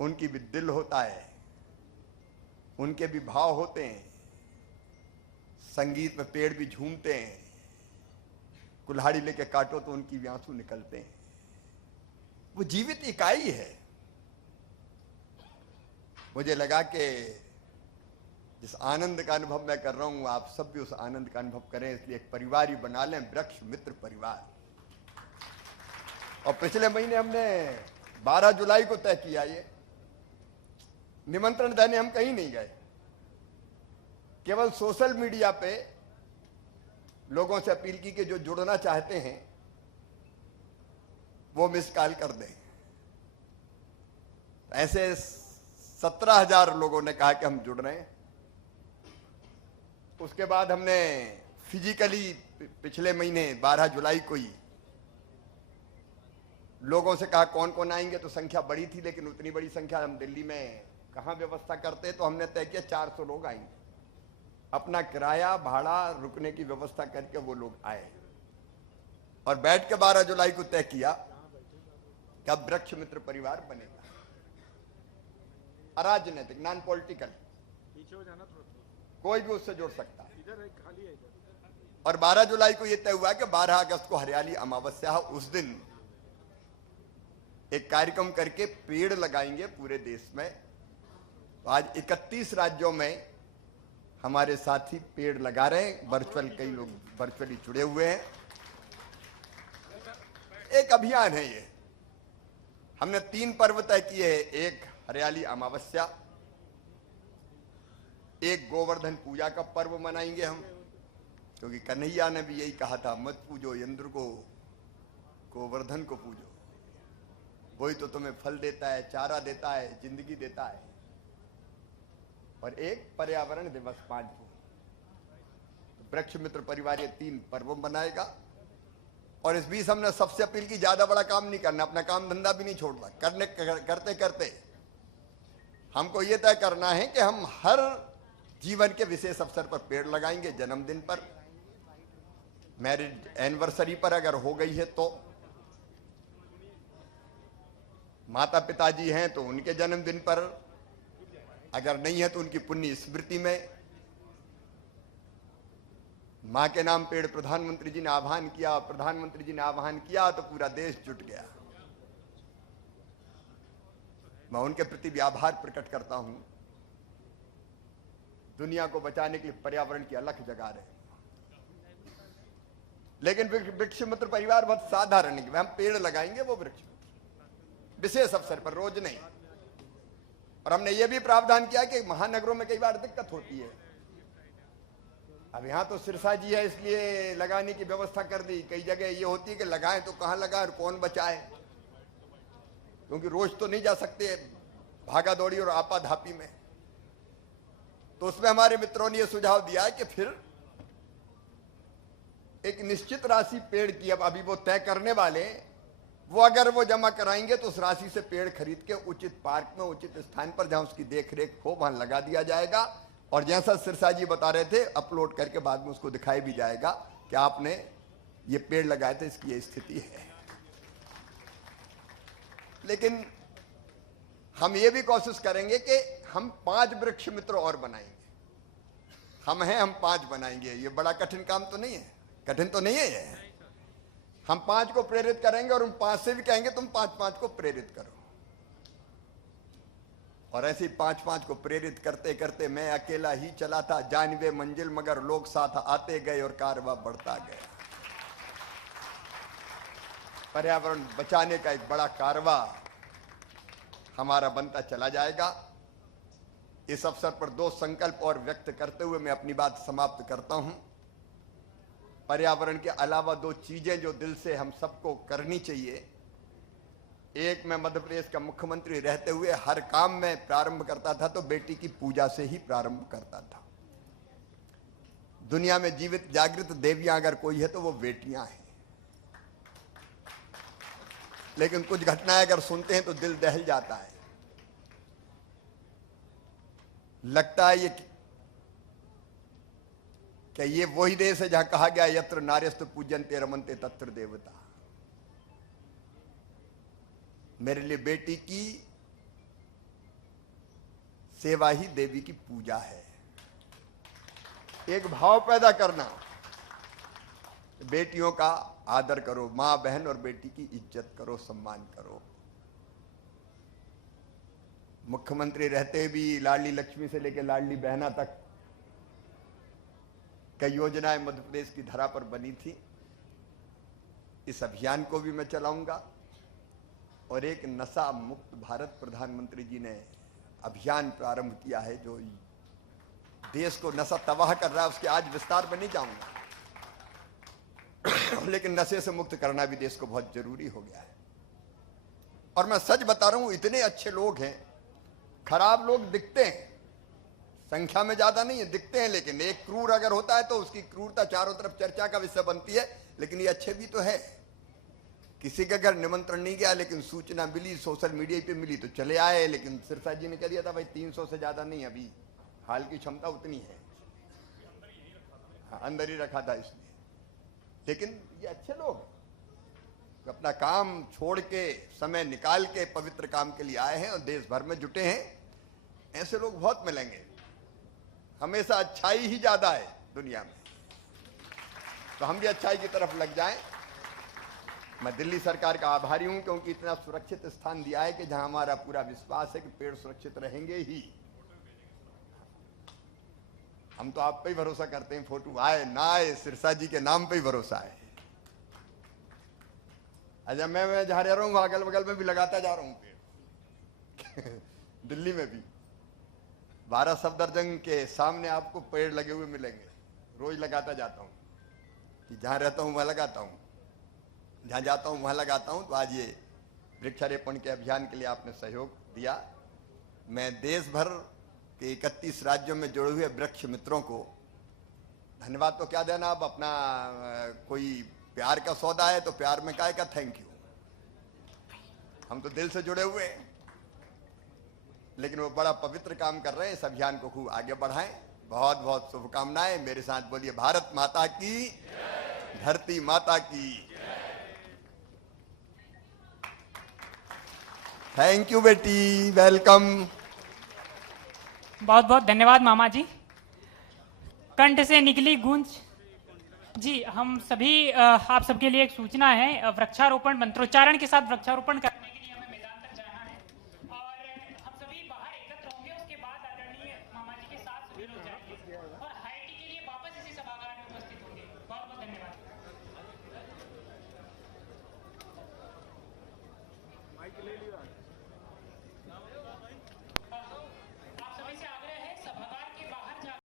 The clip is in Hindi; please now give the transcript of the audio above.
उनकी भी दिल होता है, उनके भी भाव होते हैं। संगीत में पेड़ भी झूमते हैं, कुल्हाड़ी लेके काटो तो उनकी भी आंसू निकलते हैं। वो जीवित इकाई है। मुझे लगा कि जिस आनंद का अनुभव मैं कर रहा हूं, आप सब भी उस आनंद का अनुभव करें, इसलिए एक परिवार ही बना लें, वृक्ष मित्र परिवार। और पिछले महीने हमने 12 जुलाई को तय किया, ये निमंत्रण देने हम कहीं नहीं गए, केवल सोशल मीडिया पे लोगों से अपील की कि जो जुड़ना चाहते हैं वो मिस कॉल कर दें। ऐसे 17,000 लोगों ने कहा कि हम जुड़ रहे हैं। उसके बाद हमने फिजिकली पिछले महीने 12 जुलाई को ही लोगों से कहा कौन कौन आएंगे, तो संख्या बड़ी थी, लेकिन उतनी बड़ी संख्या हम दिल्ली में कहां व्यवस्था करते, तो हमने तय किया 400 लोग आएंगे। अपना किराया भाड़ा रुकने की व्यवस्था करके वो लोग आए और बैठ के 12 जुलाई को तय किया कि अब वृक्ष मित्र परिवार बनेगा, अराजनैतिक, नॉन पॉलिटिकल, कोई भी उससे जुड़ सकता है। और 12 जुलाई को यह तय हुआ कि 12 अगस्त को हरियाली अमावस्या, उस दिन एक कार्यक्रम करके पेड़ लगाएंगे पूरे देश में। तो आज 31 राज्यों में हमारे साथी पेड़ लगा रहे हैं, वर्चुअल, कई लोग वर्चुअली जुड़े हुए हैं। एक अभियान है ये। हमने 3 पर्व तय किए हैं, एक हरियाली अमावस्या, एक गोवर्धन पूजा का पर्व मनाएंगे हम, क्योंकि कन्हैया ने भी यही कहा था, मत पूजो इंद्र को, गोवर्धन को पूजो, वही तो तुम्हें फल देता है, चारा देता है, जिंदगी देता है। और एक पर्यावरण दिवस 5 को। तो वृक्ष मित्र परिवार ये 3 पर्व मनाएगा। और इस बीच हमने सबसे अपील की, ज्यादा बड़ा काम नहीं करना, अपना काम धंधा भी नहीं छोड़ना, करते करते हमको ये तय करना है कि हम हर जीवन के विशेष अवसर पर पेड़ लगाएंगे। जन्मदिन पर, मैरिज एनिवर्सरी पर अगर हो गई है तो, माता पिताजी हैं तो उनके जन्मदिन पर, अगर नहीं है तो उनकी पुण्य स्मृति में। मां के नाम पेड़ प्रधानमंत्री जी ने आह्वान किया, प्रधानमंत्री जी ने आह्वान किया तो पूरा देश जुट गया। मैं उनके प्रति भी आभार प्रकट करता हूं। दुनिया को बचाने के लिए पर्यावरण की अलख जगा रहे। लेकिन वृक्ष मित्र परिवार बहुत साधारण है, हम पेड़ लगाएंगे, वो वृक्ष विशेष अवसर पर, रोज नहीं। और हमने ये भी प्रावधान किया कि महानगरों में कई बार दिक्कत होती है। अब यहां तो सिरसा जी है इसलिए लगाने की व्यवस्था कर दी। कई जगह ये होती है कि लगाएं तो कहां लगाएं और कौन बचाए, क्योंकि रोज तो नहीं जा सकते भागा दौड़ी और आपाधापी में। तो उसमें हमारे मित्रों ने यह सुझाव दिया है कि फिर एक निश्चित राशि पेड़ की, अब अभी वो तय करने वाले, वो अगर वो जमा कराएंगे तो उस राशि से पेड़ खरीद के उचित पार्क में, उचित स्थान पर जहां उसकी देखरेख हो वहां लगा दिया जाएगा। और जैसा सिरसा जी बता रहे थे, अपलोड करके बाद में उसको दिखाई भी जाएगा कि आपने ये पेड़ लगाए थे, इसकी ये स्थिति है। लेकिन हम ये भी कोशिश करेंगे कि हम 5 वृक्ष मित्र और बनाएंगे। हम हैं, हम 5 बनाएंगे। ये बड़ा कठिन काम तो नहीं है, कठिन तो नहीं है ये। हम 5 को प्रेरित करेंगे और उन 5 से भी कहेंगे तुम 5-5 को प्रेरित करो। और ऐसे ही 5-5 को प्रेरित करते करते मैं अकेला ही चला था, जानिबे मंजिल मगर लोग साथ आते गए और कारवा बढ़ता गया। पर्यावरण बचाने का एक बड़ा कारवा हमारा बनता चला जाएगा। इस अवसर पर 2 संकल्प और व्यक्त करते हुए मैं अपनी बात समाप्त करता हूं। पर्यावरण के अलावा 2 चीजें जो दिल से हम सबको करनी चाहिए। एक, मैं मध्य प्रदेश का मुख्यमंत्री रहते हुए हर काम में प्रारंभ करता था तो बेटी की पूजा से ही प्रारंभ करता था। दुनिया में जीवित जागृत देवियां अगर कोई है तो वो बेटियां हैं। लेकिन कुछ घटनाएं अगर सुनते हैं तो दिल दहल जाता है। लगता है ये वही देश है जहां कहा गया यत्र नार्यस्तु पूज्यन्ते रमन्ते तत्र देवता। मेरे लिए बेटी की सेवा ही देवी की पूजा है। एक भाव पैदा करना, बेटियों का आदर करो, मां बहन और बेटी की इज्जत करो, सम्मान करो। मुख्यमंत्री रहते भी लाडली लक्ष्मी से लेकर लाडली बहना तक कई योजनाएं मध्य प्रदेश की धरा पर बनी थी। इस अभियान को भी मैं चलाऊंगा। और एक नशा मुक्त भारत प्रधानमंत्री जी ने अभियान प्रारंभ किया है जो देश को नशा तबाह कर रहा है, उसके आज विस्तार में नहीं जाऊंगा, लेकिन नशे से मुक्त करना भी देश को बहुत जरूरी हो गया है। और मैं सच बता रहा हूं, इतने अच्छे लोग हैं, खराब लोग दिखते हैं, संख्या में ज्यादा नहीं है, दिखते हैं, लेकिन एक क्रूर अगर होता है तो उसकी क्रूरता चारों तरफ चर्चा का विषय बनती है, लेकिन ये अच्छे भी तो है। किसी का घर निमंत्रण नहीं गया, लेकिन सूचना मिली, सोशल मीडिया पे मिली तो चले आए। लेकिन सिरसा जी ने कह दिया था भाई 300 से ज्यादा नहीं, अभी हाल की क्षमता उतनी है। हाँ, अंदर ही रखा था इसलिए। लेकिन ये अच्छे लोग अपना काम छोड़ के, समय निकाल के पवित्र काम के लिए आए हैं और देश भर में जुटे हैं। ऐसे लोग बहुत मिलेंगे। हमेशा अच्छाई ही ज्यादा है दुनिया में, तो हम भी अच्छाई की तरफ लग जाएं। मैं दिल्ली सरकार का आभारी हूं, क्योंकि इतना सुरक्षित स्थान दिया है कि जहां हमारा पूरा विश्वास है कि पेड़ सुरक्षित रहेंगे ही। हम तो आप पे ही भरोसा करते हैं, फोटो आए ना आए, सिरसा जी के नाम पे ही भरोसा है। अच्छा, मैं जहां रह रहा हूं अगल बगल में भी लगाता जा रहा हूं पेड़ दिल्ली में भी 12 सफदरजंग के सामने आपको पेड़ लगे हुए मिलेंगे। रोज लगाता जाता हूं, कि जहां रहता हूं वहां लगाता हूं, जहां जाता हूं वहां लगाता हूं। तो आज ये वृक्षारोपण के अभियान के लिए आपने सहयोग दिया। मैं देश भर के 31 राज्यों में जुड़े हुए वृक्ष मित्रों को धन्यवाद तो क्या देना, अब अपना कोई प्यार का सौदा है तो प्यार में काय का थैंक यू। हम तो दिल से जुड़े हुए हैं, लेकिन वो बड़ा पवित्र काम कर रहे हैं। इस अभियान को खूब आगे बढ़ाएं। बहुत बहुत शुभकामनाएं। मेरे साथ बोलिए भारत माता की, धरती माता की। थैंक यू बेटी, वेलकम। बहुत बहुत धन्यवाद मामा जी। कंठ से निकली गूंज। जी, हम सभी आप सबके लिए एक सूचना है, वृक्षारोपण मंत्रोच्चारण के साथ वृक्षारोपण कर